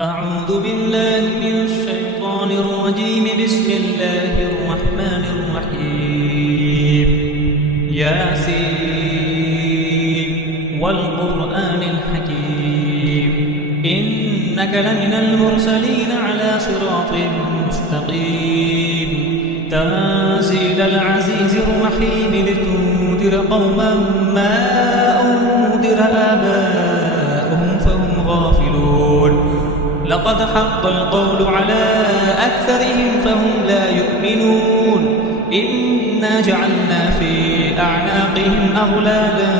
أعوذ بالله من الشيطان الرجيم. بسم الله الرحمن الرحيم. ياسين والقرآن الحكيم إنك لمن المرسلين على صراط مستقيم تنزيل العزيز الرحيم لتنذر قوما ما أنذر آباؤهم فهم غافلون. لقد حق القول على أكثرهم فهم لا يؤمنون. إنا جعلنا في أعناقهم أغلالا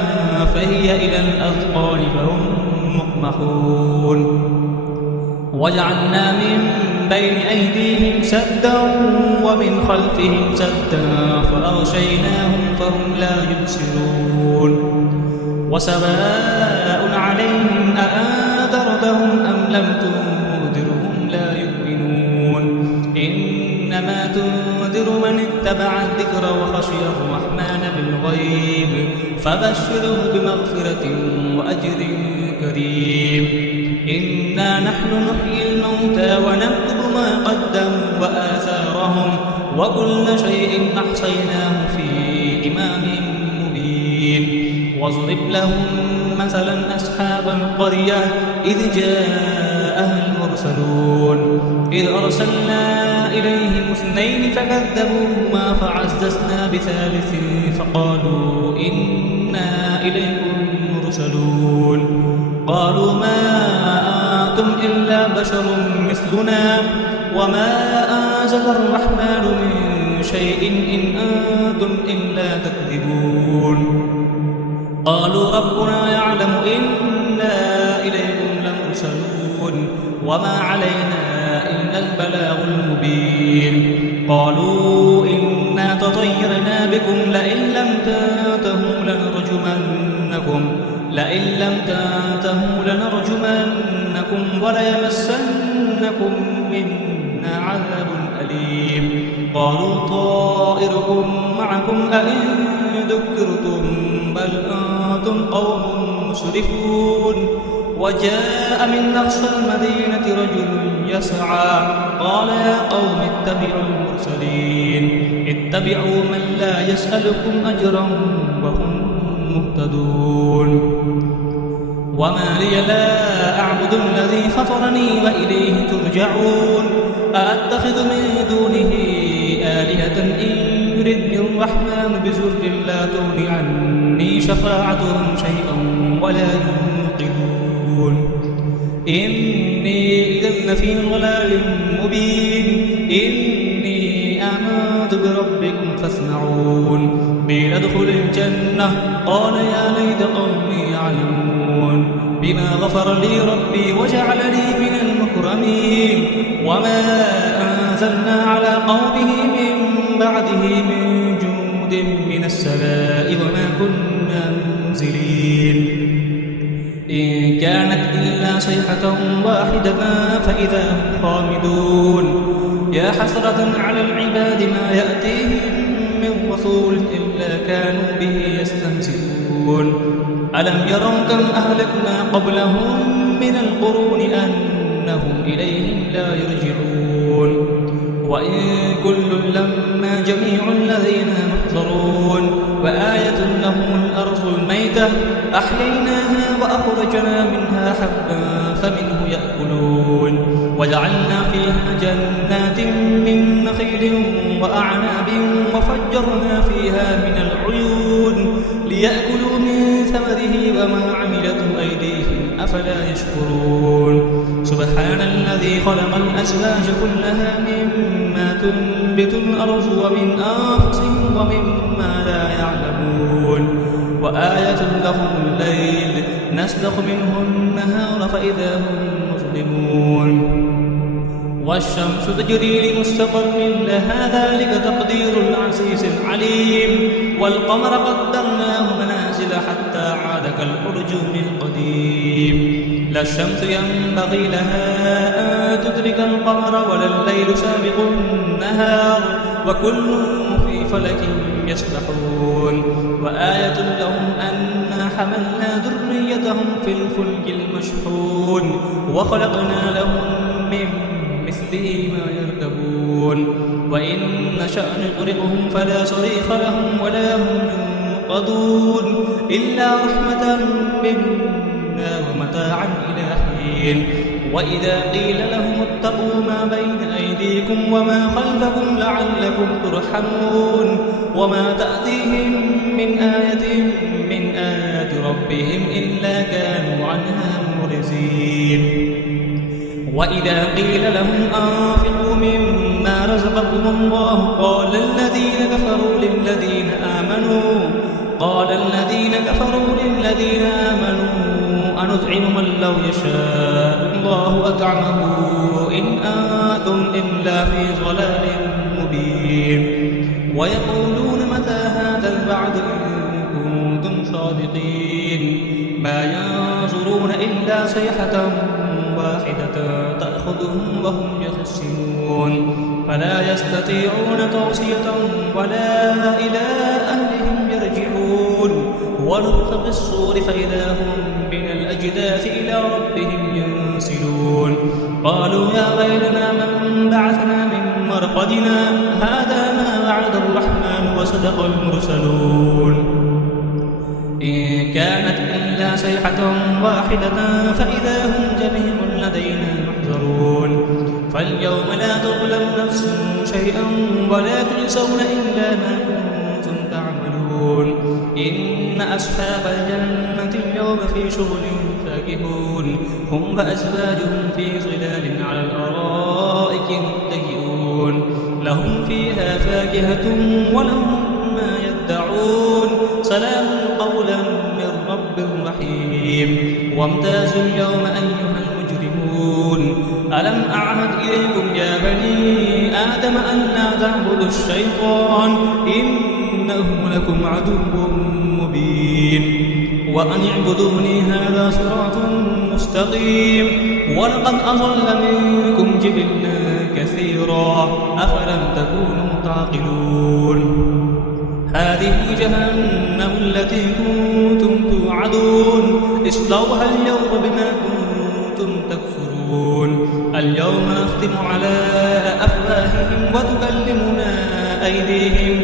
فهي إلى الأذقان فهم مقمحون. وجعلنا من بين أيديهم سدا ومن خلفهم سدا فأغشيناهم فهم لا يبصرون. وسواء عليهم أأنذرتهم أم لم تنذرهم لا يؤمنون. إنما تنذر من اتبع الذكر وخشي الرحمن بالغيب فبشره بمغفرة وأجر كريم. إنا نحن نحيي الموتى ونكتب ما قدموا وآثارهم وكل شيء أحصيناه في إمام مبين. واضرب لهم مثلا أصحاب القرية إذ جاءها المرسلون إذ أرسلنا إليهم اثنين فكذبوهما فعززنا بثالث فقالوا إنا إليكم مرسلون. قالوا ما أنتم إلا بشر مثلنا وما أنزل الرحمن من شيء إن أنتم إلا تكذبون. قالوا ربنا يعلم إنا إليكم لمرسلون وما علينا إلا البلاغ المبين. قالوا إنا تطيرنا بكم لئن لم تنتهوا لنرجمنكم وليمسنكم منا عذاب أليم. قالوا طائركم معكم أئن ذكرتم بل أنتم قوم مسرفون. وجاء من أقصى المدينة رجل يسعى قال يا قوم اتبعوا المرسلين اتبعوا من لا يسألكم أجرا وهم مهتدون. وما لي لا أعبد الذي فطرني وإليه ترجعون. أأتخذ من دونه آلهة إن يردني الرحمن بضر لا تغن عني شفاعتهم شيئا ولا ينقذون. إني إذا لفي ضلال مبين. إني آمنت بربكم فاسمعون. قيل ادخل الجنة قال يا ليت قومي يعلمون بما غفر لي ربي وجعلني من المكرمين. وما أنزلنا على قومه من بعده من جند من السماء وما كنا منزلين. إن كانت إلا صيحة واحدة فإذا هم خامدون. يا حسرة على العباد ما يأتيهم من رسول إلا كانوا به يستهزئون. ألم يروا كم أهلكنا قبلهم من القرون أنهم إليهم لا يرجعون. وإن كل لما جميع الذين محضرون. وآية لهم الأرض الميتة أحييناها وأخرجنا منها حبا فمنه يأكلون. وجعلنا فيها جنات من نخيل وأعناب وفجرنا فيها من العيون ليأكلوا من ثمره وما عملته أيديهم أفلا يشكرون. سبحان الذي خلق الأزواج كلها مما تنبت الأرض ومن أنفسهم ومما لا يعلمون. وآية لهم الليل نسلخ منه النهار فإذا هم مظلمون. والشمس تجري لمستقر لها ذلك تقدير العزيز العليم. والقمر قدرناه منازل حتى عاد كالأرجون القديم. لا الشمس ينبغي لها أن تدرك القمر ولا الليل سابق النهار وكل في فلك يسبحون. وآية لهم أنا حملنا ذريتهم في الفلك المشحون وخلقنا لهم تغرقهم فلا صريخ لهم ولا هم ينقذون إلا رحمة منا ومتاعا إلى حين وإذا قيل لهم اتقوا ما بين أيديكم وما خلفكم لعلكم ترحمون وما تأتيهم من آية من آيات ربهم إلا كانوا عنها معرضين وإذا قيل لهم أنفقوا مما رزقكم الله قال الذين كفروا للذين آمنوا أنطعم من لو يشاء الله أطعمه إن أنتم إلا في ضلال مبين ويقولون متى هذا الوعد إن كنتم صادقين ما ينظرون إلا صيحة واحدة تأخذهم وهم يخسرون فلا يستطيعون توصية ولا إلى أهلهم يرجعون ونفخ في الصور فإذا هم من الأجداث إلى ربهم ينسلون قالوا يا ويلنا من بعثنا من مرقدنا هذا ما وعد الرحمن وصدق المرسلون إن كانت إلا صيحة واحدة فإذا هم جميع لدينا محضرون فاليوم لا تظلم نفس شيئا ولا تجزون إلا ما كنتم تعملون إن أصحاب الجنة اليوم في شغل فاكهون هم وأزواجهم في ظلال على الأرائك متكئون لهم فيها فاكهة ولهم ما يدعون سلام قولا من رب رحيم وامتازوا اليوم أيها المجرمون ألم أعهد إليكم يا بني آدم أن لا تعبدوا الشيطان إنه لكم عدو مبين وأن اعبدوني هذا صراط مستقيم ولقد أضل منكم جبلا كثيرا أفلم تكونوا تعقلون هذه جهنم التي كنتم توعدون اصلوها اليوم بما كنتم تكفرون اليوم نختم على أفواههم وتكلمنا أيديهم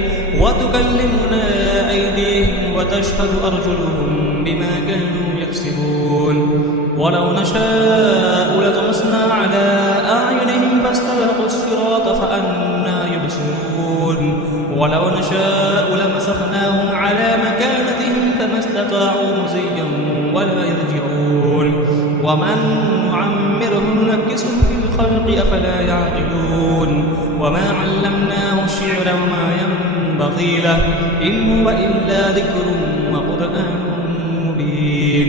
وتشهد أرجلهم بما كانوا يكسبون ولو نشاء لطمسنا على أعينهم فاستبقوا الصراط فأنى يبصرون ولو نشاء لمسخناهم على مكانتهم فما استطاعوا مزيا ولا يرجعون ومن نعمره ننكسه في الخلق أفلا يعقلون وما علمناه الشعر وما ينبغي له إن هو إلا ذكر وقرآن مبين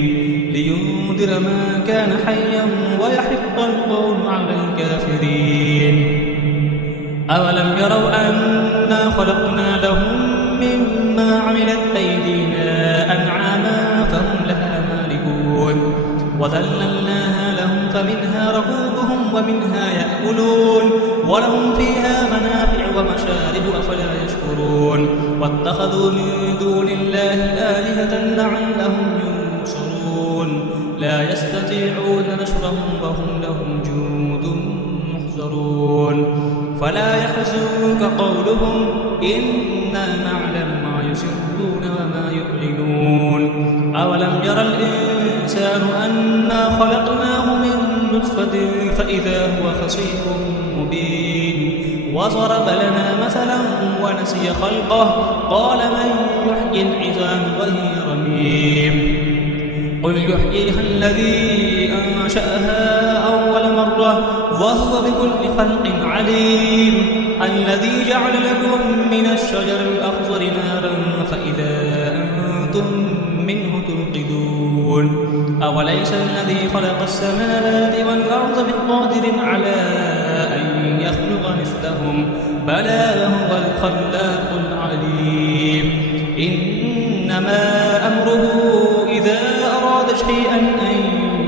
لينذر ما كان حيا ويحق القول على الكافرين أولم يروا أنا خلقنا لهم مما عملت أيدينا أنعاما فهم لها مالكون وذللناها لهم فمنها ركوبهم ومنها يأكلون ولهم فيها منافع ومشارب أفلا يشكرون واتخذوا من دون الله آلهة لعلهم ينصرون لا يستطيعون نصرهم وهم لهم جند محضرون فلا يحزنك قولهم إنا نعلم ما يسرون وما يعلنون أولم يرى الإنسان أنا خلقناه من نطفة فإذا هو خصيم مبين وضرب لنا مثلا ونسي خلقه قال من يحيي العظام وهي رميم قل يحييها الذي أنشأها أول مرة وهو بكل خلق عليم الذي جعل لكم من الشجر الأخضر نارا فإذا أنتم منه توقدون أوليس الذي خلق السماوات والأرض بقادر على أن يخلق مثلهم بلى وهو الخلاق العليم إنما أمره إذا أراد شيئا أن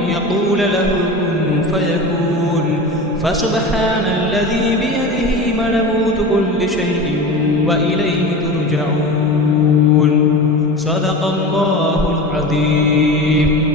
يقول له كن فيكون فسبحان الذي بيده ملكوت كل شيء وإليه ترجعون صدق الله العظيم.